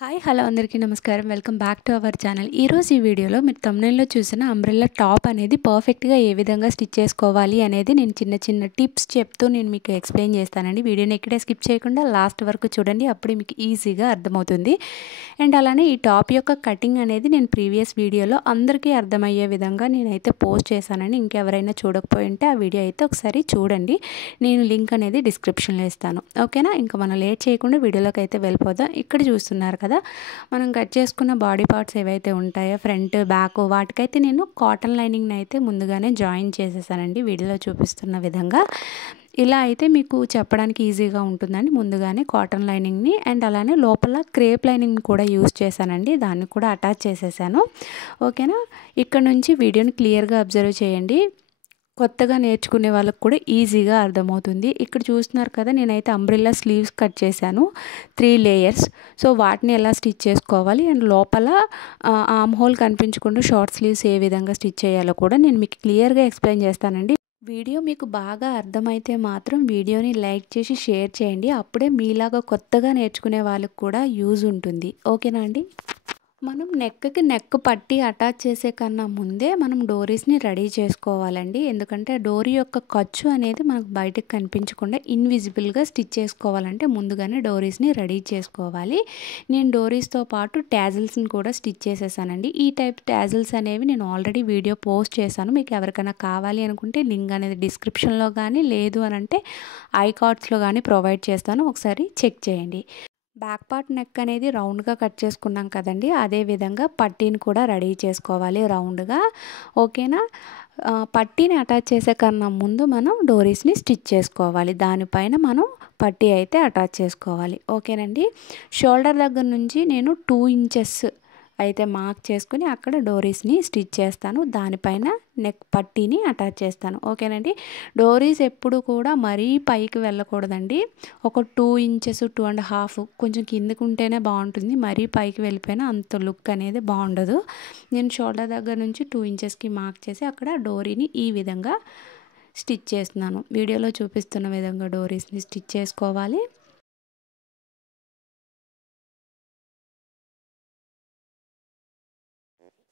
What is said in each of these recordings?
Hi hello అందరికీ నమస్కారం. Welcome back to our channel. ఈరోజు ఈ వీడియోలో మీరు థంబ్‌నెయిల్‌లో చూసిన అంబ్రెల్లా టాప్ అనేది పర్ఫెక్ట్‌గా ఏ విధంగా స్టిచ్ చేసుకోవాలి అనేది నేను చిన్న టిప్స్ చెప్తూ నేను మీకు ఎక్స్‌ప్లెయిన్ చేస్తానండి. వీడియోని ఎక్కడే స్కిప్ చేయకుండా లాస్ట్ వరకు చూడండి. అప్పుడే మీకు ఈజీగా అర్థమవుతుంది. అండ్ అలానే ఈ టాప్ యొక్క కటింగ్ అనేది నేను ప్రీవియస్ వీడియోలో అందరికీ అర్థమయ్యే విధంగా నేనైతే పోస్ట్ చేశానండి. ఇంకెవరైనా చూడకపోయి ఉంటే ఆ వీడియో అయితే ఒకసారి చూడండి. నేను లింక్ అనేది డిస్క్రిప్షన్‌లో ఇస్తాను. ఓకేనా? ఇంకా మనం లేట్ చేయకుండా వీడియోలోకి అయితే వెళ్ళిపోదాం. ఇక్కడ చూస్తున్నారు కదా, మనం కట్ చేసుకున్న బాడీ పార్ట్స్ ఏవైతే ఉంటాయో ఫ్రంట్ బ్యాక్ వాటికైతే నేను కాటన్ లైనింగ్ని అయితే ముందుగానే జాయిన్ చేసేసానండి. వీడియోలో చూపిస్తున్న విధంగా ఇలా అయితే మీకు చెప్పడానికి ఈజీగా ఉంటుందండి. ముందుగానే కాటన్ లైనింగ్ని అండ్ అలానే లోపల క్రేప్ లైనింగ్ని కూడా యూజ్ చేశానండి. దాన్ని కూడా అటాచ్ చేసేసాను. ఓకేనా? ఇక్కడ నుంచి వీడియోని క్లియర్గా అబ్జర్వ్ చేయండి. కొత్తగా నేర్చుకునే వాళ్ళకి కూడా ఈజీగా అర్థమవుతుంది. ఇక్కడ చూస్తున్నారు కదా, నేనైతే అంబ్రెల్లా స్లీవ్స్ కట్ చేశాను 3 లేయర్స్. సో వాటిని ఎలా స్టిచ్ చేసుకోవాలి అండ్ లోపల ఆర్మ్ హోల్ కనిపించకుండా షార్ట్ స్లీవ్స్ ఏ విధంగా స్టిచ్ చేయాలో కూడా నేను మీకు క్లియర్గా ఎక్స్ప్లెయిన్ చేస్తానండి. వీడియో మీకు బాగా అర్థమైతే మాత్రం వీడియోని లైక్ చేసి షేర్ చేయండి. అప్పుడే మీలాగా కొత్తగా నేర్చుకునే వాళ్ళకి కూడా యూజ్ ఉంటుంది. ఓకేనా అండి? మనం నెక్కి నెక్ పట్టి అటాచ్ చేసే కన్నా ముందే మనం డోరీస్ని రెడీ చేసుకోవాలండి. ఎందుకంటే డోరీ యొక్క ఖర్చు అనేది మనకు బయటకు కనిపించకుండా ఇన్విజిబుల్గా స్టిచ్ చేసుకోవాలంటే ముందుగానే డోరీస్ని రెడీ చేసుకోవాలి. నేను డోరీస్తో పాటు ట్యాజిల్స్ని కూడా స్టిచ్ చేసేసానండి. ఈ టైప్ ట్యాజిల్స్ అనేవి నేను ఆల్రెడీ వీడియో పోస్ట్ చేశాను. మీకు ఎవరికైనా కావాలి అనుకుంటే లింక్ అనేది డిస్క్రిప్షన్లో కానీ లేదు అని అంటే ఐ కార్డ్స్లో కానీ ప్రొవైడ్ చేస్తాను. ఒకసారి చెక్ చేయండి. బ్యాక్ పార్ట్ నెక్ అనేది రౌండ్గా కట్ చేసుకున్నాం కదండి, అదే విధంగా పట్టీని కూడా రెడీ చేసుకోవాలి రౌండ్గా. ఓకేనా? పట్టీని అటాచ్ చేసే కన్నా ముందు మనం డోరీస్ని స్టిచ్ చేసుకోవాలి. దానిపైన మనం పట్టీ అయితే అటాచ్ చేసుకోవాలి. ఓకేనండి? షోల్డర్ దగ్గర నుంచి నేను 2 ఇంచెస్ అయితే మార్క్ చేసుకుని అక్కడ డోరీస్ని స్టిచ్ చేస్తాను. దానిపైన నెక్ పట్టీని అటాచ్ చేస్తాను. ఓకేనండి? డోరీస్ ఎప్పుడు కూడా మరీ పైకి వెళ్ళకూడదండి. ఒక 2 ఇంచెస్ 2.5 కొంచెం కిందకు ఉంటేనే బాగుంటుంది. మరీ పైకి వెళ్ళిపోయినా అంత లుక్ అనేది బాగుండదు. నేను షోల్డర్ దగ్గర నుంచి 2 ఇంచెస్కి మార్క్ చేసి అక్కడ డోరీని ఈ విధంగా స్టిచ్ చేస్తున్నాను. వీడియోలో చూపిస్తున్న విధంగా డోరీస్ని స్టిచ్ చేసుకోవాలి.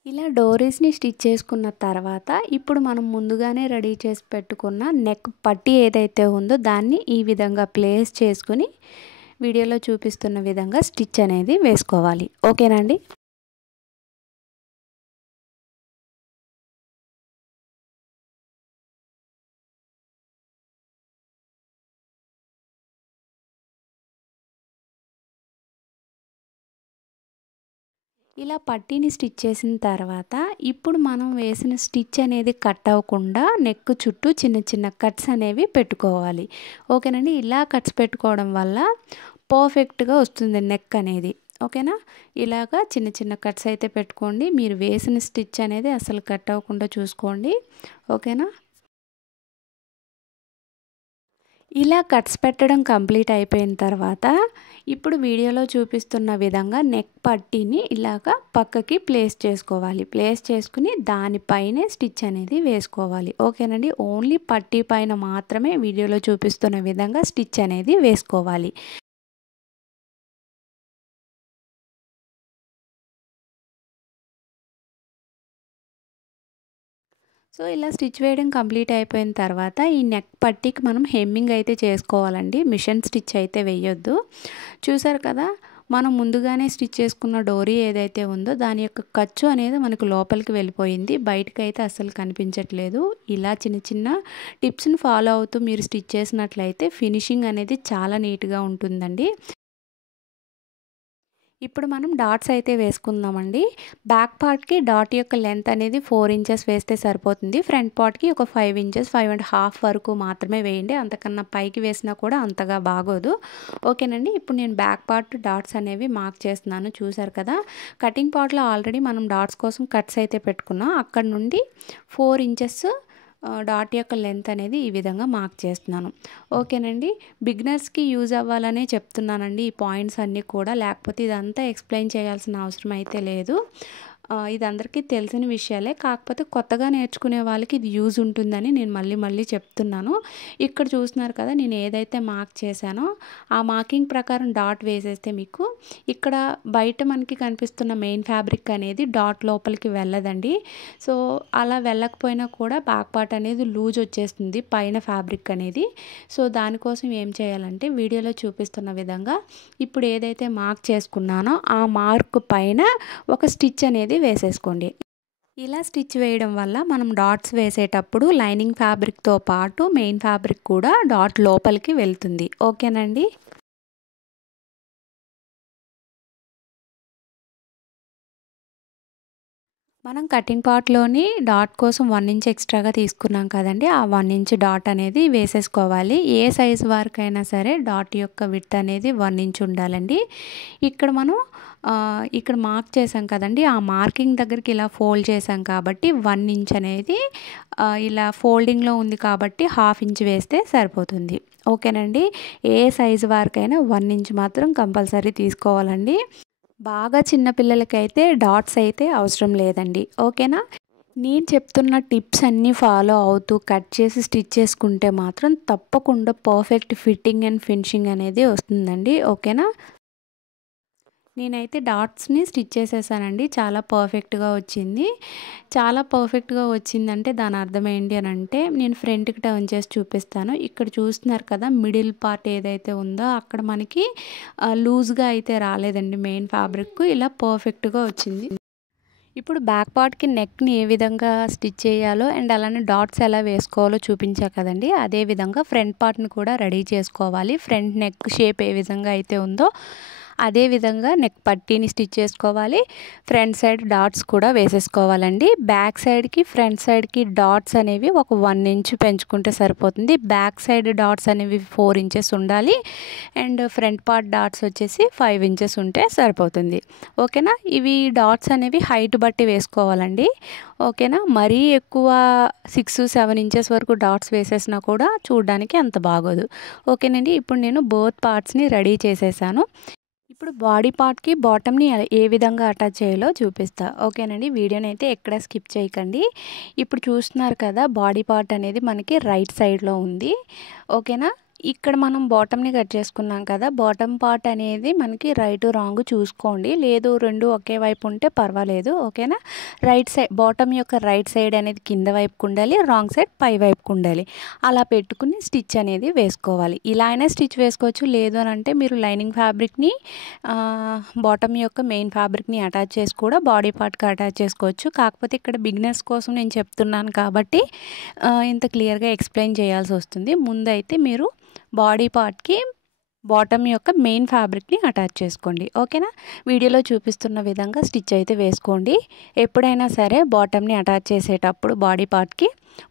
ఇలా డోరీస్ని స్టిచ్ చేసుకున్న తర్వాత ఇప్పుడు మనం ముందుగానే రెడీ చేసి పెట్టుకున్న నెక్ పట్టీ ఏదైతే ఉందో దాన్ని ఈ విధంగా ప్లేస్ చేసుకుని వీడియోలో చూపిస్తున్న విధంగా స్టిచ్ అనేది వేసుకోవాలి. ఓకేనండి? ఇలా పట్టీని స్టిచ్ చేసిన తర్వాత ఇప్పుడు మనం వేసిన స్టిచ్ అనేది కట్ అవ్వకుండా నెక్ చుట్టూ చిన్న కట్స్ అనేవి పెట్టుకోవాలి. ఓకేనండి? ఇలా కట్స్ పెట్టుకోవడం వల్ల పర్ఫెక్ట్గా వస్తుంది నెక్ అనేది. ఓకేనా? ఇలాగా చిన్న కట్స్ అయితే పెట్టుకోండి. మీరు వేసిన స్టిచ్ అనేది అసలు కట్ అవ్వకుండా చూసుకోండి. ఓకేనా? ఇలా కట్స్ పెట్టడం కంప్లీట్ అయిపోయిన తర్వాత ఇప్పుడు వీడియోలో చూపిస్తున్న విధంగా నెక్ పట్టీని ఇలాగా పక్కకి ప్లేస్ చేసుకోవాలి. ప్లేస్ చేసుకుని దానిపైనే స్టిచ్ అనేది వేసుకోవాలి. ఓకేనండి? ఓన్లీ పట్టీ పైన మాత్రమే వీడియోలో చూపిస్తున్న విధంగా స్టిచ్ అనేది వేసుకోవాలి. సో ఇలా స్టిచ్ వేయడం కంప్లీట్ అయిపోయిన తర్వాత ఈ నెక్ పట్టీకి మనం హెమ్మింగ్ అయితే చేసుకోవాలండి. మిషన్ స్టిచ్ అయితే వేయొద్దు. చూసారు కదా, మనం ముందుగానే స్టిచ్ చేసుకున్న డోరీ ఏదైతే ఉందో దాని యొక్క ఖర్చు అనేది మనకు లోపలికి వెళ్ళిపోయింది. బయటకైతే అస్సలు కనిపించట్లేదు. ఇలా చిన్న టిప్స్ని ఫాలో అవుతూ మీరు స్టిచ్ చేసినట్లయితే ఫినిషింగ్ అనేది చాలా నీట్గా ఉంటుందండి. ఇప్పుడు మనం డాట్స్ అయితే వేసుకుందామండి. బ్యాక్ పార్ట్కి డాట్ యొక్క లెంత్ అనేది 4 ఇంచెస్ వేస్తే సరిపోతుంది. ఫ్రంట్ పార్ట్కి ఒక 5 ఇంచెస్ 5.5 వరకు మాత్రమే వేయండి. అంతకన్నా పైకి వేసినా కూడా అంతగా బాగోదు. ఓకేనండి? ఇప్పుడు నేను బ్యాక్ పార్ట్ డాట్స్ అనేవి మార్క్ చేస్తున్నాను. చూసారు కదా, కటింగ్ పార్ట్లో ఆల్రెడీ మనం డాట్స్ కోసం కట్స్ అయితే పెట్టుకున్నాం. అక్కడ నుండి 4 ఇంచెస్ డాట్ యొక్క లెంత్ అనేది ఈ విధంగా మార్క్ చేస్తున్నాను. ఓకేనండి? బిగినర్స్కి యూజ్ అవ్వాలనే చెప్తున్నానండి ఈ పాయింట్స్ అన్నీ కూడా. లేకపోతే ఇదంతా ఎక్స్ప్లెయిన్ చేయాల్సిన అవసరం అయితే లేదు. ఇది అందరికీ తెలిసిన విషయాలే. కాకపోతే కొత్తగా నేర్చుకునే వాళ్ళకి ఇది యూజ్ ఉంటుందని నేను మళ్ళీ మళ్ళీ చెప్తున్నాను. ఇక్కడ చూస్తున్నారు కదా! నేను ఏదైతే మార్క్ చేశానో ఆ మార్కింగ్ ప్రకారం డాట్ వేసేస్తే మీకు ఇక్కడ బయట మనకి కనిపిస్తున్న మెయిన్ ఫ్యాబ్రిక్ అనేది డాట్ లోపలికి వెళ్ళదండి. సో, అలా వెళ్ళకపోయినా కూడా బ్యాక్ పార్ట్ అనేది లూజ్ వచ్చేస్తుంది పైన ఫ్యాబ్రిక్ అనేది. సో, దానికోసం ఏం చేయాలంటే వీడియోలో చూపిస్తున్న విధంగా ఇప్పుడు ఏదైతే మార్క్ చేసుకున్నానో ఆ మార్క్ పైన ఒక స్టిచ్ అనేది వేసేసుకోండి. ఇలా స్టిచ్ వేయడం వల్ల మనం డాట్స్ వేసేటప్పుడు లైనింగ్ ఫ్యాబ్రిక్తో పాటు మెయిన్ ఫ్యాబ్రిక్ కూడా డాట్ లోపలికి వెళ్తుంది. ఓకేనండి. మనం కటింగ్ పార్ట్లోని డాట్ కోసం 1 ఇంచ్ ఎక్స్ట్రాగా తీసుకున్నాం కదండి. ఆ 1 ఇంచ్ డాట్ అనేది వేసేసుకోవాలి. ఏ సైజు వరకైనా సరే డాట్ యొక్క విడ్త్ అనేది 1 ఇంచ్ ఉండాలండి. ఇక్కడ మనం ఇక్కడ మార్క్ చేసాం కదండి. ఆ మార్కింగ్ దగ్గరికి ఇలా ఫోల్డ్ చేసాం కాబట్టి 1 ఇంచ్ అనేది ఇలా ఫోల్డింగ్లో ఉంది కాబట్టి 1/2 ఇంచ్ వేస్తే సరిపోతుంది. ఓకేనండి. ఏ సైజు వరకైనా 1 ఇంచ్ మాత్రం కంపల్సరీ తీసుకోవాలండి. బాగా చిన్న పిల్లలకైతే డాట్స్ అయితే అవసరం లేదండి. ఓకేనా. నేను చెప్తున్న టిప్స్ అన్నీ ఫాలో అవుతూ కట్ చేసి స్టిచ్ చేసుకుంటే మాత్రం తప్పకుండా పర్ఫెక్ట్ ఫిట్టింగ్ అండ్ ఫినిషింగ్ అనేది వస్తుందండి. ఓకేనా. నేనైతే డాట్స్ని స్టిచ్ చేసేసానండి. చాలా పర్ఫెక్ట్గా వచ్చింది. చాలా పర్ఫెక్ట్గా వచ్చిందంటే దాని అర్థం ఏంటి అని అంటే నేను ఫ్రంట్కి టర్న్ చేసి చూపిస్తాను. ఇక్కడ చూస్తున్నారు కదా, మిడిల్ పార్ట్ ఏదైతే ఉందో అక్కడ మనకి లూజ్గా అయితే రాలేదండి. మెయిన్ ఫ్యాబ్రిక్ ఇలా పర్ఫెక్ట్గా వచ్చింది. ఇప్పుడు బ్యాక్ పార్ట్కి నెక్ని ఏ విధంగా స్టిచ్ చేయాలో అండ్ అలానే డాట్స్ ఎలా వేసుకోవాలో చూపించా కదండి. అదేవిధంగా ఫ్రంట్ పార్ట్ని కూడా రెడీ చేసుకోవాలి. ఫ్రంట్ నెక్ షేప్ ఏ విధంగా అయితే ఉందో అదేవిధంగా నెక్ పట్టీని స్టిచ్ చేసుకోవాలి. ఫ్రంట్ సైడ్ డాట్స్ కూడా వేసేసుకోవాలండి. బ్యాక్ సైడ్కి ఫ్రంట్ సైడ్కి డాట్స్ అనేవి ఒక 1 ఇంచ్ పెంచుకుంటే సరిపోతుంది. బ్యాక్ సైడ్ డాట్స్ అనేవి 4 ఇంచెస్ ఉండాలి అండ్ ఫ్రంట్ పార్ట్ డాట్స్ వచ్చేసి 5 ఇంచెస్ ఉంటే సరిపోతుంది. ఓకేనా. ఇవి డాట్స్ అనేవి హైట్ బట్టి వేసుకోవాలండి. ఓకేనా. మరీ ఎక్కువ 6-7 ఇంచెస్ వరకు డాట్స్ వేసేసినా కూడా చూడడానికి అంత బాగోదు. ఓకేనండి. ఇప్పుడు నేను బోత్ పార్ట్స్ని రెడీ చేసేసాను. ఇప్పుడు బాడీ పార్ట్కి బాటమ్ని ఏ విధంగా అటాచ్ చేయాలో చూపిస్తా. ఓకేనండి. వీడియోని అయితే ఎక్కడ స్కిప్ చేయకండి. ఇప్పుడు చూస్తున్నారు కదా, బాడీ పార్ట్ అనేది మనకి రైట్ సైడ్లో ఉంది. ఓకేనా. ఇక్కడ మనం బాటమ్ని కట్ చేసుకున్నాం కదా, బాటమ్ పార్ట్ అనేది మనకి రైట్ రాంగ్ చూసుకోండి. లేదు రెండు ఒకే వైపు ఉంటే పర్వాలేదు. ఓకేనా. రైట్ సైడ్ బాటమ్ యొక్క రైట్ సైడ్ అనేది కింద వైపుకు ఉండాలి, రాంగ్ సైడ్ పై వైపుకు ఉండాలి. అలా పెట్టుకుని స్టిచ్ అనేది వేసుకోవాలి. ఇలా అయినా స్టిచ్ వేసుకోవచ్చు. లేదు అని అంటే మీరు లైనింగ్ ఫ్యాబ్రిక్ని బాటమ్ యొక్క మెయిన్ ఫ్యాబ్రిక్ని అటాచ్ చేసి కూడా బాడీ పార్ట్కి అటాచ్ చేసుకోవచ్చు. కాకపోతే ఇక్కడ బిగినర్స్ కోసం నేను చెప్తున్నాను కాబట్టి ఇంత క్లియర్గా ఎక్స్ప్లెయిన్ చేయాల్సి వస్తుంది. ముందైతే మీరు బాడీ పార్ట్కి బాటమ్ యొక్క మెయిన్ ఫ్యాబ్రిక్ని అటాచ్ చేసుకోండి. ఓకేనా. వీడియోలో చూపిస్తున్న విధంగా స్టిచ్ అయితే వేసుకోండి. ఎప్పుడైనా సరే బాటమ్ని అటాచ్ చేసేటప్పుడు బాడీ పార్ట్కి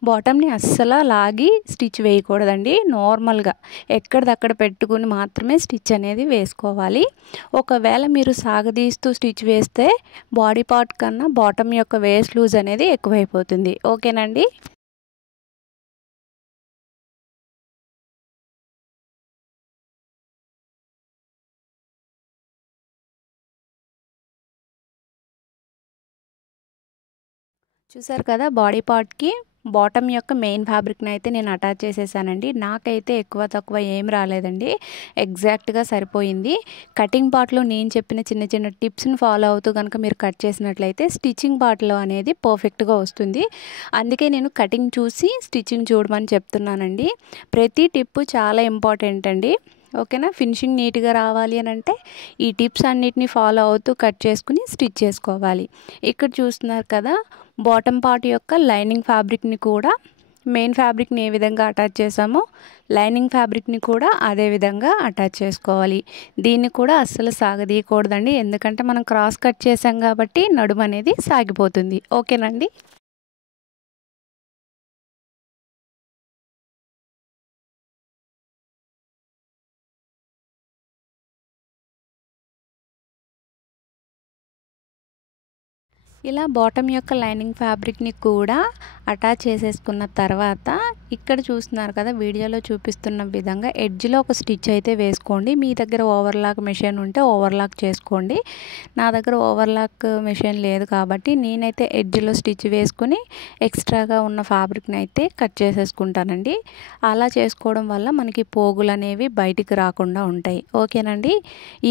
బాటమ్ని అస్సలు లాగి స్టిచ్ వేయకూడదండి. నార్మల్గా ఎక్కడిదక్కడ పెట్టుకుని మాత్రమే స్టిచ్ అనేది వేసుకోవాలి. ఒకవేళ మీరు సాగదీస్తూ స్టిచ్ వేస్తే బాడీ పార్ట్ కన్నా బాటమ్ యొక్క వేస్ట్ లూజ్ అనేది ఎక్కువైపోతుంది. ఓకేనండి. చూసారు కదా, బాడీ పార్ట్కి బాటమ్ యొక్క మెయిన్ ఫ్యాబ్రిక్ని అయితే నేను అటాచ్ చేసేసానండి. నాకైతే ఎక్కువ తక్కువ ఏం రాలేదండి. ఎగ్జాక్ట్గా సరిపోయింది. కటింగ్ పార్ట్లో నేను చెప్పిన చిన్న చిన్న టిప్స్ని ఫాలో అవుతూ కనుక మీరు కట్ చేసినట్లయితే స్టిచ్చింగ్ పార్ట్లో అనేది పర్ఫెక్ట్గా వస్తుంది. అందుకే నేను కటింగ్ చూసి స్టిచ్చింగ్ చూడమని చెప్తున్నానండి. ప్రతి టిప్పు చాలా ఇంపార్టెంట్ అండి. ఓకేనా. ఫినిషింగ్ నీట్గా రావాలి అని అంటే ఈ టిప్స్ అన్నిటిని ఫాలో అవుతూ కట్ చేసుకుని స్టిచ్ చేసుకోవాలి. ఇక్కడ చూస్తున్నారు కదా, బాటమ్ పార్ట్ యొక్క లైనింగ్ ఫ్యాబ్రిక్ని కూడా మెయిన్ ఫ్యాబ్రిక్ని ఏ విధంగా అటాచ్ చేసామో లైనింగ్ ఫ్యాబ్రిక్ని కూడా అదే విధంగా అటాచ్ చేసుకోవాలి. దీన్ని కూడా అస్సలు సాగదీయకూడదండి. ఎందుకంటే మనం క్రాస్ కట్ చేసాం కాబట్టి నడుము అనేది సాగిపోతుంది. ఓకేనండి. ఇలా బాటమ్ యొక్క లైనింగ్ ఫ్యాబ్రిక్ని కూడా అటాచ్ చేసేసుకున్న తర్వాత ఇక్కడ చూస్తున్నారు కదా, వీడియోలో చూపిస్తున్న విధంగా ఎడ్జ్లో ఒక స్టిచ్ అయితే వేసుకోండి. మీ దగ్గర ఓవర్లాక్ మెషిన్ ఉంటే ఓవర్లాక్ చేసుకోండి. నా దగ్గర ఓవర్లాక్ మెషిన్ లేదు కాబట్టి నేనైతే ఎడ్జ్లో స్టిచ్ వేసుకుని ఎక్స్ట్రాగా ఉన్న ఫ్యాబ్రిక్ని అయితే కట్ చేసేసుకుంటానండి. అలా చేసుకోవడం వల్ల మనకి పోగులు అనేవి బయటికి రాకుండా ఉంటాయి. ఓకేనండి,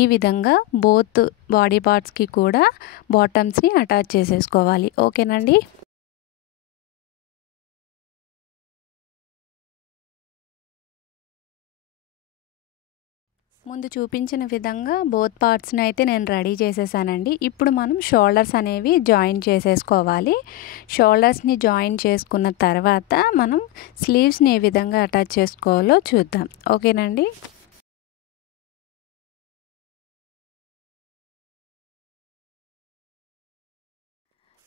ఈ విధంగా బోత్ బాడీ పార్ట్స్కి కూడా బాటమ్స్ని అటాచ్ చేసేసుకోవాలి. ఓకేనండి. ముందు చూపించిన విధంగా బోత్ పార్ట్స్ని అయితే నేను రెడీ చేసేసానండి. ఇప్పుడు మనం షోల్డర్స్ అనేవి జాయిన్ చేసేసుకోవాలి. షోల్డర్స్ని జాయిన్ చేసుకున్న తర్వాత మనం స్లీవ్స్ని ఏ విధంగా అటాచ్ చేసుకోవాలో చూద్దాం. ఓకేనండి.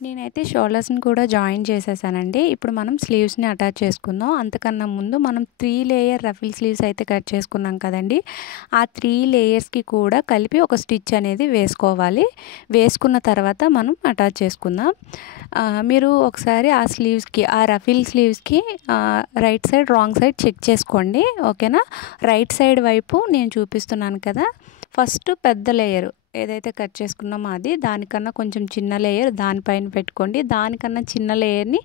నేనైతే షోల్డర్స్ని కూడా జాయిన్ చేసేసానండి. ఇప్పుడు మనం స్లీవ్స్ని అటాచ్ చేసుకుందాం. అంతకన్నా ముందు మనం 3 లేయర్ రఫిల్ స్లీవ్స్ అయితే కట్ చేసుకున్నాం కదండి. ఆ 3 లేయర్స్కి కూడా కలిపి ఒక స్టిచ్ అనేది వేసుకోవాలి. వేసుకున్న తర్వాత మనం అటాచ్ చేసుకుందాం. మీరు ఒకసారి ఆ స్లీవ్స్కి, ఆ రఫిల్ స్లీవ్స్కి right side wrong side check చేసుకోండి. ఓకేనా. రైట్ సైడ్ వైపు నేను చూపిస్తున్నాను కదా, ఫస్ట్ పెద్ద లేయర్ ఏదైతే కట్ చేసుకున్నామో అది, దానికన్నా కొంచెం చిన్న లేయర్ దానిపైన పెట్టుకోండి. దానికన్నా చిన్న లేయర్ని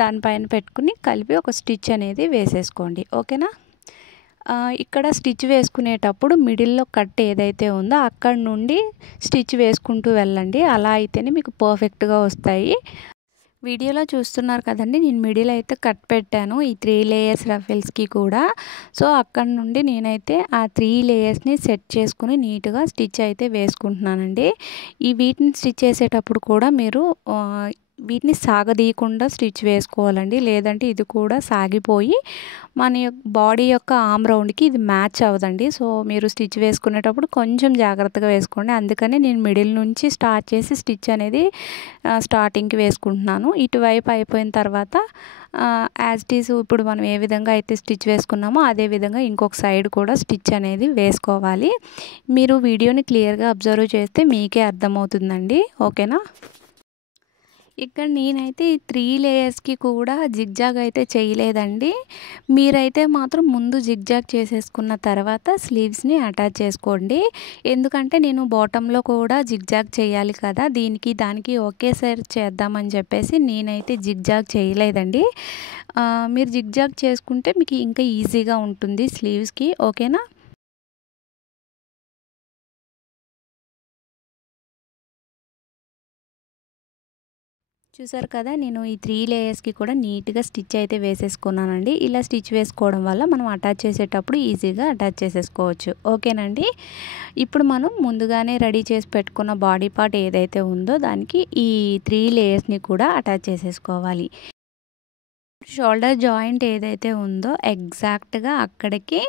దానిపైన పెట్టుకుని కలిపి ఒక స్టిచ్ అనేది వేసేసుకోండి. ఓకేనా. ఇక్కడ స్టిచ్ వేసుకునేటప్పుడు మిడిల్లో కట్ ఏదైతే ఉందో అక్కడ నుండి స్టిచ్ వేసుకుంటూ వెళ్ళండి. అలా అయితేనే మీకు పర్ఫెక్ట్గా వస్తాయి. వీడియోలో చూస్తున్నారు కదండి, నేను మిడిల్ అయితే కట్ పెట్టాను ఈ 3 లేయర్స్ రఫిల్స్కి కూడా. సో అక్కడ నుండి నేనైతే ఆ 3 లేయర్స్ని సెట్ చేసుకుని నీట్గా స్టిచ్ అయితే వేసుకుంటున్నానండి. వీటిని స్టిచ్ చేసేటప్పుడు కూడా మీరు వీటిని సాగదీయకుండా స్టిచ్ వేసుకోవాలండి. లేదంటే ఇది కూడా సాగిపోయి మన బాడీ యొక్క ఆర్మ్ రౌండ్కి ఇది మ్యాచ్ అవ్వదండి. సో మీరు స్టిచ్ వేసుకునేటప్పుడు కొంచెం జాగ్రత్తగా వేసుకోండి. అందుకని నేను మిడిల్ నుంచి స్టార్ట్ చేసి స్టిచ్ అనేది స్టార్టింగ్కి వేసుకుంటున్నాను. ఇటువైపు అయిపోయిన తర్వాత యాజ్ ఇట్ ఈజ్ ఇప్పుడు మనం ఏ విధంగా అయితే స్టిచ్ వేసుకున్నామో అదే విధంగా ఇంకొక సైడ్ కూడా స్టిచ్ అనేది వేసుకోవాలి. మీరు వీడియోని క్లియర్గా అబ్జర్వ్ చేస్తే మీకే అర్థమవుతుందండి. ఓకేనా. ఇక్కడ నేనైతే ఈ 3 లేయర్స్కి కూడా జిగ్జాగ్ అయితే చేయలేదండి. మీరైతే మాత్రం ముందు జిగ్జాగ్ చేసేసుకున్న తర్వాత స్లీవ్స్ని అటాచ్ చేసుకోండి. ఎందుకంటే నేను బాటంలో కూడా జిగ్జాగ్ చేయాలి కదా, దీనికి దానికి ఒకేసారి చేద్దామని చెప్పేసి నేనైతే జిగ్జాగ్ చేయలేదండి. మీరు జిగ్జాగ్ చేసుకుంటే మీకు ఇంకా ఈజీగా ఉంటుంది స్లీవ్స్కి. ఓకేనా. చూసారు కదా, నేను ఈ 3 లేయర్స్కి కూడా నీట్గా స్టిచ్ అయితే వేసేసుకున్నానండి. ఇలా స్టిచ్ వేసుకోవడం వల్ల మనం అటాచ్ చేసేటప్పుడు ఈజీగా అటాచ్ చేసేసుకోవచ్చు. ఓకేనండి. ఇప్పుడు మనం ముందుగానే రెడీ చేసి పెట్టుకున్న బాడీ పార్ట్ ఏదైతే ఉందో దానికి ఈ 3 లేయర్స్ని కూడా అటాచ్ చేసేసుకోవాలి. షోల్డర్ జాయింట్ ఏదైతే ఉందో ఎగ్జాక్ట్గా అక్కడికి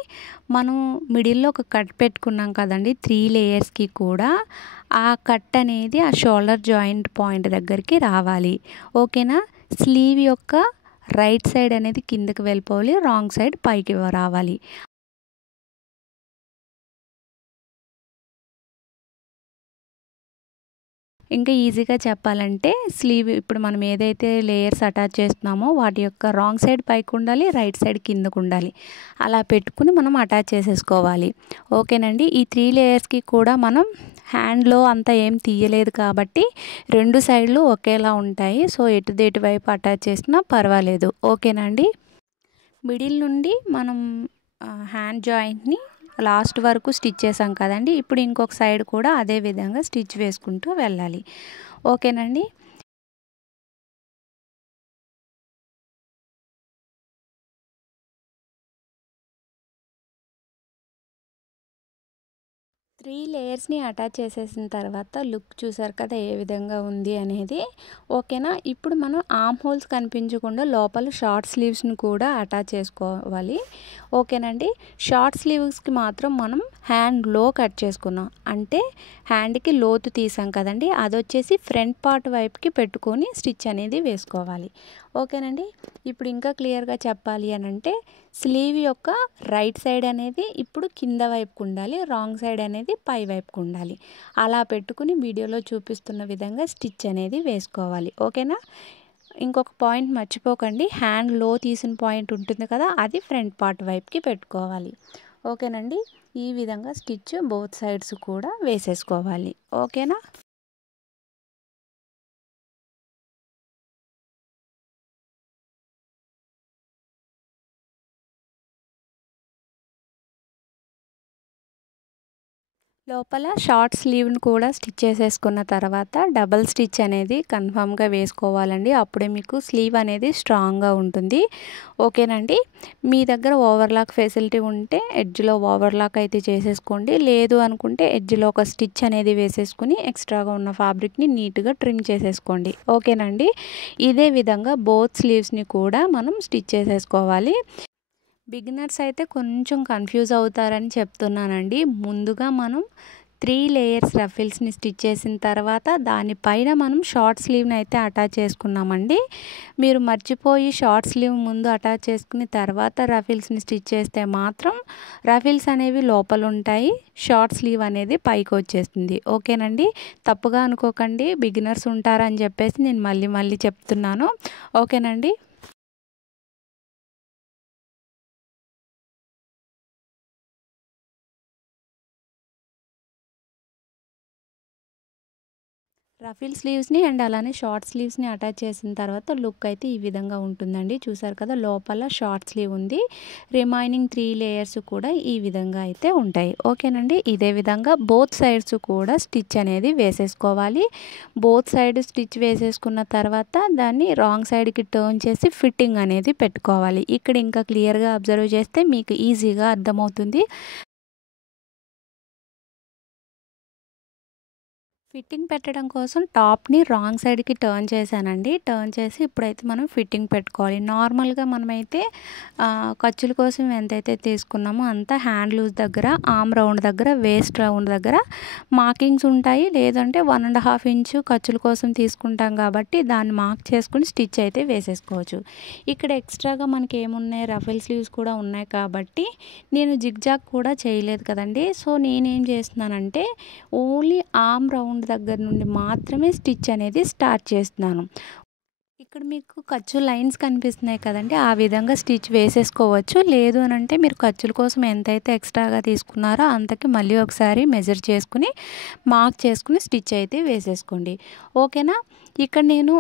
మనం మిడిల్లో ఒక కట్ పెట్టుకున్నాం కదండి 3 లేయర్స్కి కూడా, ఆ కట్ అనేది ఆ షోల్డర్ జాయింట్ పాయింట్ దగ్గరికి రావాలి. ఓకేనా. స్లీవ్ యొక్క రైట్ సైడ్ అనేది కిందకి వెళ్ళిపోవాలి, రాంగ్ సైడ్ పైకి రావాలి. ఇంకా ఈజీగా చెప్పాలంటే స్లీవ్ ఇప్పుడు మనం ఏదైతే లేయర్స్ అటాచ్ చేస్తున్నామో వాటి యొక్క రాంగ్ సైడ్ పైకి ఉండాలి, రైట్ సైడ్ కిందకు ఉండాలి. అలా పెట్టుకుని మనం అటాచ్ చేసేసుకోవాలి. ఓకేనండి. ఈ 3 లేయర్స్కి కూడా మనం హ్యాండ్లో అంతా ఏం తీయలేదు కాబట్టి 2 సైడ్లు ఒకేలా ఉంటాయి. సో ఎటు వైపు అటాచ్ చేసినా పర్వాలేదు. ఓకేనండి. మిడిల్ నుండి మనం హ్యాండ్ జాయింట్ని లాస్ట్ వరకు స్టిచ్ చేసాం కదండి. ఇప్పుడు ఇంకొక సైడ్ కూడా అదే విధంగా స్టిచ్ వేసుకుంటూ వెళ్ళాలి. ఓకేనండి. త్రీ లేయర్స్ని అటాచ్ చేసేసిన తర్వాత లుక్ చూసారు కదా ఏ విధంగా ఉంది అనేది. ఓకేనా. ఇప్పుడు మనం ఆర్మ్ హోల్స్ కనిపించకుండా లోపల షార్ట్ స్లీవ్స్ని కూడా అటాచ్ చేసుకోవాలి. ఓకేనండి. షార్ట్ స్లీవ్స్కి మాత్రం మనం హ్యాండ్లో కట్ చేసుకున్నాం, అంటే హ్యాండ్కి లోతు తీసాం కదండి, అది వచ్చేసి ఫ్రంట్ పార్ట్ వైపుకి పెట్టుకొని స్టిచ్ అనేది వేసుకోవాలి. ఓకేనండి. ఇప్పుడు ఇంకా క్లియర్గా చెప్పాలి అని అంటే స్లీవ్ యొక్క రైట్ సైడ్ అనేది ఇప్పుడు కింద వైపుకు ఉండాలి, రాంగ్ సైడ్ అనేది పై వైపుకు ఉండాలి. అలా పెట్టుకుని వీడియోలో చూపిస్తున్న విధంగా స్టిచ్ అనేది వేసుకోవాలి. ఓకేనా. ఇంకొక పాయింట్ మర్చిపోకండి, హ్యాండ్ లో తీసిన పాయింట్ ఉంటుంది కదా, అది ఫ్రంట్ పార్ట్ వైపుకి పెట్టుకోవాలి. ఓకేనండి. ఈ విధంగా స్టిచ్ బోత్ సైడ్స్ కూడా వేసేసుకోవాలి. ఓకేనా. లోపల షార్ట్ స్లీవ్ని కూడా స్టిచ్ చేసేసుకున్న తర్వాత డబల్ స్టిచ్ అనేది కన్ఫామ్గా వేసుకోవాలండి. అప్పుడే మీకు స్లీవ్ అనేది స్ట్రాంగ్గా ఉంటుంది. ఓకేనండి. మీ దగ్గర ఓవర్లాక్ ఫెసిలిటీ ఉంటే ఎడ్జ్లో ఓవర్లాక్ అయితే చేసేసుకోండి. లేదు అనుకుంటే ఎడ్జ్లో ఒక స్టిచ్ అనేది వేసేసుకుని ఎక్స్ట్రాగా ఉన్న ఫ్యాబ్రిక్ని నీట్గా ట్రిమ్ చేసేసుకోండి. ఓకేనండి. ఇదే విధంగా బోత్ స్లీవ్స్ని కూడా మనం స్టిచ్ చేసేసుకోవాలి. బిగినర్స్ అయితే కొంచెం కన్ఫ్యూజ్ అవుతారని చెప్తున్నానండి. ముందుగా మనం 3 లేయర్స్ రఫిల్స్ని స్టిచ్ చేసిన తర్వాత దానిపైన మనం షార్ట్ స్లీవ్ని అయితే అటాచ్ చేసుకున్నామండి. మీరు మర్చిపోయి షార్ట్ స్లీవ్ ముందు అటాచ్ చేసుకుని తర్వాత రఫిల్స్ని స్టిచ్ చేస్తే మాత్రం రఫిల్స్ అనేవి లోపల ఉంటాయి, షార్ట్ స్లీవ్ అనేది పైకి వచ్చేస్తుంది. ఓకేనండి. తప్పుగా అనుకోకండి, బిగినర్స్ ఉంటారని చెప్పేసి నేను మళ్ళీ చెప్తున్నాను. ఓకేనండి. రఫిల్ స్లీవ్స్ని అండ్ అలానే షార్ట్ స్లీవ్స్ని అటాచ్ చేసిన తర్వాత లుక్ అయితే ఈ విధంగా ఉంటుందండి. చూసారు కదా, లోపల షార్ట్ స్లీవ్ ఉంది, రిమైనింగ్ 3 లేయర్స్ కూడా ఈ విధంగా అయితే ఉంటాయి. ఓకేనండి. ఇదే విధంగా బోత్ సైడ్స్ కూడా స్టిచ్ అనేది వేసేసుకోవాలి. బోత్ సైడ్ స్టిచ్ వేసేసుకున్న తర్వాత దాన్ని రాంగ్ సైడ్కి టర్న్ చేసి ఫిట్టింగ్ అనేది పెట్టుకోవాలి. ఇక్కడ ఇంకా క్లియర్గా అబ్జర్వ్ చేస్తే మీకు ఈజీగా అర్థమవుతుంది. ఫిట్టింగ్ పెట్టడం కోసం టాప్ని రాంగ్ సైడ్కి టర్న్ చేశానండి. టర్న్ చేసి ఇప్పుడైతే మనం ఫిట్టింగ్ పెట్టుకోవాలి. నార్మల్గా మనమైతే ఖర్చుల కోసం ఎంతైతే తీసుకున్నామో అంత హ్యాండ్ లూజ్ దగ్గర, ఆర్మ్ రౌండ్ దగ్గర, వేస్ట్ రౌండ్ దగ్గర మార్కింగ్స్ ఉంటాయి. లేదంటే 1.5 ఇంచు ఖర్చుల కోసం తీసుకుంటాం కాబట్టి దాన్ని మార్క్ చేసుకుని స్టిచ్ అయితే వేసేసుకోవచ్చు. ఇక్కడ ఎక్స్ట్రాగా మనకి ఏమున్నాయి, రఫిల్ స్లీవ్స్ కూడా ఉన్నాయి కాబట్టి నేను జిగ్జాగ్ కూడా చేయలేదు కదండి. సో నేనేం చేస్తున్నానంటే ఓన్లీ ఆర్మ్ రౌండ్ దగ్గర నుండి మాత్రమే స్టిచ్ అనేది స్టార్ట్ చేస్తున్నాను. ఇక్కడ మీకు ఖర్చు లైన్స్ కనిపిస్తున్నాయి కదండి, ఆ విధంగా స్టిచ్ వేసేసుకోవచ్చు. లేదు అని అంటే మీరు ఖర్చుల కోసం ఎంతైతే ఎక్స్ట్రాగా తీసుకున్నారో అంతకి మళ్ళీ ఒకసారి మెజర్ చేసుకుని మార్క్ చేసుకుని స్టిచ్ అయితే వేసేసుకోండి. ఓకేనా. ఇక్కడ నేను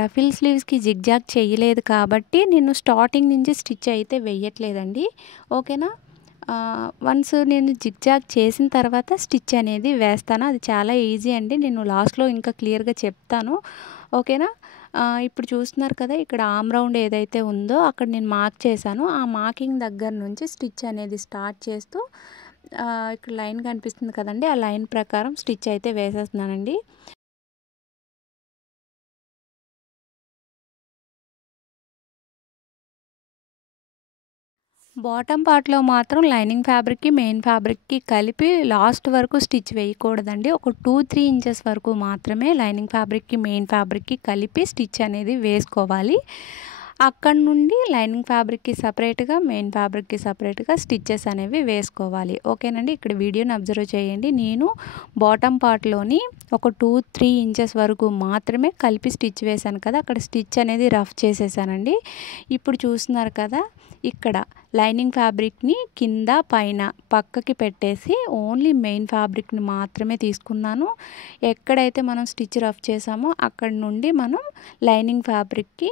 రఫిల్ స్లీవ్స్కి జిగ్జాగ్ చేయలేదు కాబట్టి నేను స్టార్టింగ్ నుంచి స్టిచ్ అయితే వేయట్లేదండి. ఓకేనా. వన్స్ నేను జిగ్జాగ్ చేసిన తర్వాత స్టిచ్ అనేది వేస్తాను. అది చాలా ఈజీ అండి, నేను లాస్ట్లో ఇంకా క్లియర్గా చెప్తాను. ఓకేనా. ఇప్పుడు చూస్తున్నారు కదా, ఇక్కడ ఆర్మ్ రౌండ్ ఏదైతే ఉందో అక్కడ నేను మార్క్ చేశాను. ఆ మార్కింగ్ దగ్గర నుంచి స్టిచ్ అనేది స్టార్ట్ చేస్తూ ఇక్కడ లైన్ కనిపిస్తుంది కదండి, ఆ లైన్ ప్రకారం స్టిచ్ అయితే వేసేస్తున్నానండి. బాటమ్ పార్ట్లో మాత్రం లైనింగ్ ఫ్యాబ్రిక్కి మెయిన్ ఫ్యాబ్రిక్కి కలిపి లాస్ట్ వరకు స్టిచ్ వేయకూడదండి. ఒక 2-3 ఇంచెస్ వరకు మాత్రమే లైనింగ్ ఫ్యాబ్రిక్కి మెయిన్ ఫ్యాబ్రిక్కి కలిపి స్టిచ్ అనేది వేసుకోవాలి. అక్కడ నుండి లైనింగ్ ఫ్యాబ్రిక్కి సపరేట్గా, మెయిన్ ఫ్యాబ్రిక్కి సపరేట్గా స్టిచ్చెస్ అనేవి వేసుకోవాలి. ఓకేనండి. ఇక్కడ వీడియోని అబ్జర్వ్ చేయండి. నేను బాటమ్ పార్ట్లోని ఒక 2-3 ఇంచెస్ వరకు మాత్రమే కలిపి స్టిచ్ వేశాను కదా, అక్కడ స్టిచ్ అనేది రఫ్ చేసేసానండి. ఇప్పుడు చూస్తున్నారు కదా, ఇక్కడ లైనింగ్ ఫ్యాబ్రిక్ని కింద పైన పక్కకి పెట్టేసి ఓన్లీ మెయిన్ ఫ్యాబ్రిక్ని మాత్రమే తీసుకున్నాను. ఎక్కడైతే మనం స్టిచ్ రఫ్ చేసామో అక్కడ నుండి మనం లైనింగ్ ఫ్యాబ్రిక్కి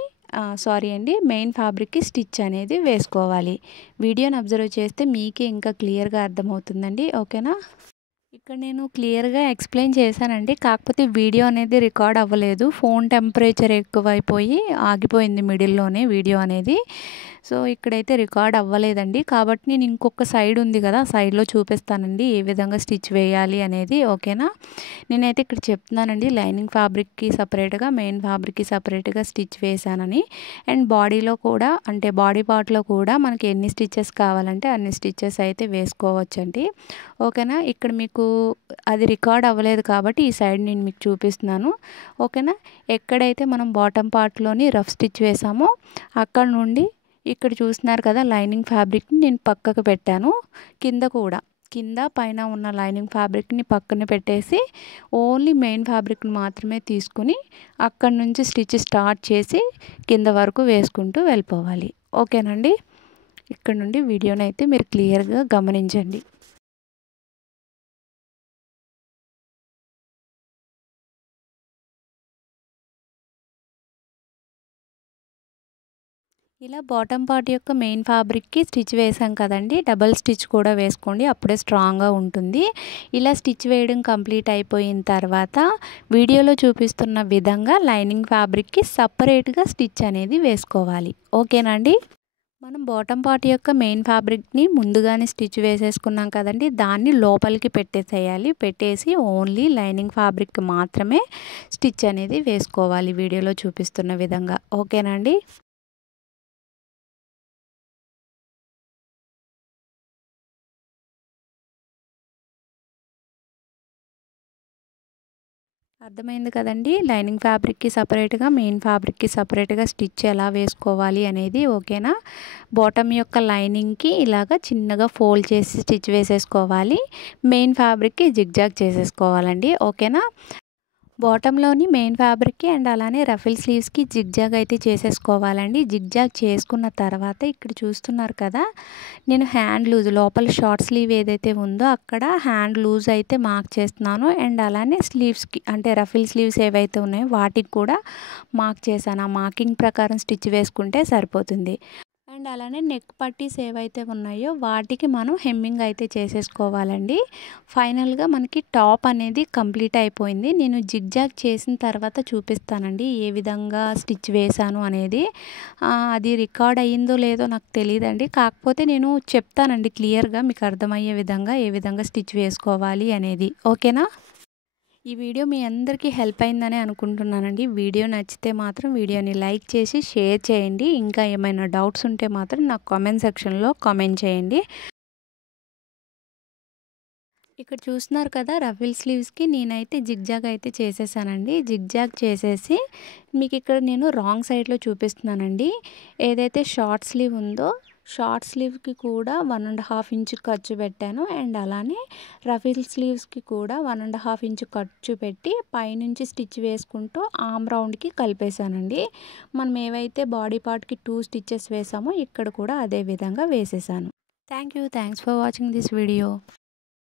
మెయిన్ ఫ్యాబ్రిక్కి స్టిచ్ అనేది వేసుకోవాలి. వీడియోని అబ్జర్వ్ చేస్తే మీకే ఇంకా క్లియర్గా అర్థమవుతుందండి. ఓకేనా. ఇక్కడ నేను క్లియర్గా ఎక్స్ప్లెయిన్ చేశానండి, కాకపోతే వీడియో అనేది రికార్డ్ అవ్వలేదు. ఫోన్ టెంపరేచర్ ఎక్కువైపోయి ఆగిపోయింది మిడిల్లోనే వీడియో అనేది. సో ఇక్కడైతే రికార్డ్ అవ్వలేదండి, కాబట్టి నేను ఇంకొక సైడ్ ఉంది కదా, సైడ్లో చూపిస్తానండి ఏ విధంగా స్టిచ్ వేయాలి అనేది. ఓకేనా. నేనైతే ఇక్కడ చెప్తున్నానండి, లైనింగ్ ఫ్యాబ్రిక్కి సపరేట్గా, మెయిన్ ఫ్యాబ్రిక్కి సపరేట్గా స్టిచ్ వేసానని. అండ్ బాడీలో కూడా, అంటే బాడీ పార్ట్లో కూడా మనకి ఎన్ని స్టిచ్చెస్ కావాలంటే అన్ని స్టిచ్చెస్ అయితే వేసుకోవచ్చండి. ఓకేనా. ఇక్కడ మీకు అది రికార్డ్ అవ్వలేదు కాబట్టి ఈ సైడ్ నేను మీకు చూపిస్తున్నాను. ఓకేనా. ఎక్కడైతే మనం బాటమ్ పార్ట్లోని రఫ్ స్టిచ్ వేసామో అక్కడ నుండి ఇక్కడ చూస్తున్నారు కదా లైనింగ్ ఫ్యాబ్రిక్ని నేను పక్కకు పెట్టాను. కింద పైన ఉన్న లైనింగ్ ఫ్యాబ్రిక్ని పక్కన పెట్టేసి ఓన్లీ మెయిన్ ఫ్యాబ్రిక్ని మాత్రమే తీసుకుని అక్కడ నుంచి స్టిచ్ స్టార్ట్ చేసి కింద వరకు వేసుకుంటూ వెళ్ళిపోవాలి. ఓకేనండి. ఇక్కడ నుండి వీడియోని అయితే మీరు క్లియర్గా గమనించండి. ఇలా బాటమ్ పార్ట్ యొక్క మెయిన్ ఫ్యాబ్రిక్కి స్టిచ్ వేసాం కదండి, డబల్ స్టిచ్ కూడా వేసుకోండి, అప్పుడే స్ట్రాంగ్గా ఉంటుంది. ఇలా స్టిచ్ వేయడం కంప్లీట్ అయిపోయిన తర్వాత వీడియోలో చూపిస్తున్న విధంగా లైనింగ్ ఫ్యాబ్రిక్కి సపరేట్గా స్టిచ్ అనేది వేసుకోవాలి. ఓకేనండి. మనం బాటమ్ పార్ట్ యొక్క మెయిన్ ఫ్యాబ్రిక్ని ముందుగానే స్టిచ్ వేసేసుకున్నాం కదండి, దాన్ని లోపలికి పెట్టేసేయాలి. పెట్టేసి ఓన్లీ లైనింగ్ ఫ్యాబ్రిక్ మాత్రమే స్టిచ్ అనేది వేసుకోవాలి వీడియోలో చూపిస్తున్న విధంగా. ఓకేనండి. అర్థమైంది కదండి. లైనింగ్ ఫ్యాబ్రిక్కి సపరేట్గా మెయిన్ ఫ్యాబ్రిక్కి సపరేట్గా స్టిచ్ ఎలా వేసుకోవాలి అనేది. ఓకేనా. బాటమ్ యొక్క లైనింగ్కి ఇలాగా చిన్నగా ఫోల్డ్ చేసి స్టిచ్ వేసేసుకోవాలి. మెయిన్ ఫ్యాబ్రిక్కి జిగ్జాగ్ చేసేసుకోవాలండి. ఓకేనా. బాటంలోని మెయిన్ ఫ్యాబ్రిక్కి అండ్ అలానే రఫిల్ స్లీవ్స్కి జిగ్జాగ్ అయితే చేసేసుకోవాలండి. జిగ్జాగ్ చేసుకున్న తర్వాత ఇక్కడ చూస్తున్నారు కదా, నేను హ్యాండ్ లూజ్ లోపల షార్ట్ స్లీవ్ ఏదైతే ఉందో అక్కడ హ్యాండ్ లూజ్ అయితే మార్క్ చేస్తున్నాను. అండ్ అలానే స్లీవ్స్కి అంటే రఫిల్ స్లీవ్స్ ఏవైతే ఉన్నాయో వాటికి కూడా మార్క్ చేశాను. ఆ మార్కింగ్ ప్రకారం స్టిచ్ వేసుకుంటే సరిపోతుంది. అండ్ అలానే నెక్ పట్టీస్ ఏవైతే ఉన్నాయో వాటికి మనం హెమ్మింగ్ అయితే చేసేసుకోవాలండి. ఫైనల్గా మనకి టాప్ అనేది కంప్లీట్ అయిపోయింది. నేను జిగ్జాగ్ చేసిన తర్వాత చూపిస్తానండి ఏ విధంగా స్టిచ్ వేశాను అనేది. అది రికార్డ్ అయ్యిందో లేదో నాకు తెలియదండి, కాకపోతే నేను చెప్తానండి క్లియర్గా మీకు అర్థమయ్యే విధంగా ఏ విధంగా స్టిచ్ వేసుకోవాలి అనేది. ఓకేనా. ఈ వీడియో మీ అందరికీ హెల్ప్ అయిందని అనుకుంటున్నానండి. వీడియో నచ్చితే మాత్రం వీడియోని లైక్ చేసి షేర్ చేయండి. ఇంకా ఏమైనా డౌట్స్ ఉంటే మాత్రం నాకు కామెంట్ సెక్షన్లో కామెంట్ చేయండి. ఇక్కడ చూస్తున్నారు కదా, రఫిల్ స్లీవ్స్కి నేనైతే జిగ్జాగ్ అయితే చేసేసానండి. జిగ్జాగ్ చేసేసి మీకు ఇక్కడ నేను రాంగ్ సైడ్లో చూపిస్తున్నానండి. ఏదైతే షార్ట్ స్లీవ్ ఉందో షార్ట్ స్లీవ్కి కూడా 1.5 ఇంచ్ ఖర్చు పెట్టాను. అండ్ అలానే రఫిల్ స్లీవ్స్కి కూడా 1.5 ఇంచ్ ఖర్చు పెట్టి పైనుంచి స్టిచ్ వేసుకుంటూ ఆమ్ రౌండ్కి కలిపేశానండి. మనం ఏవైతే బాడీ పార్ట్కి 2 స్టిచెస్ వేసామో ఇక్కడ కూడా అదే విధంగా వేసేసాను. Thanks for watching this video.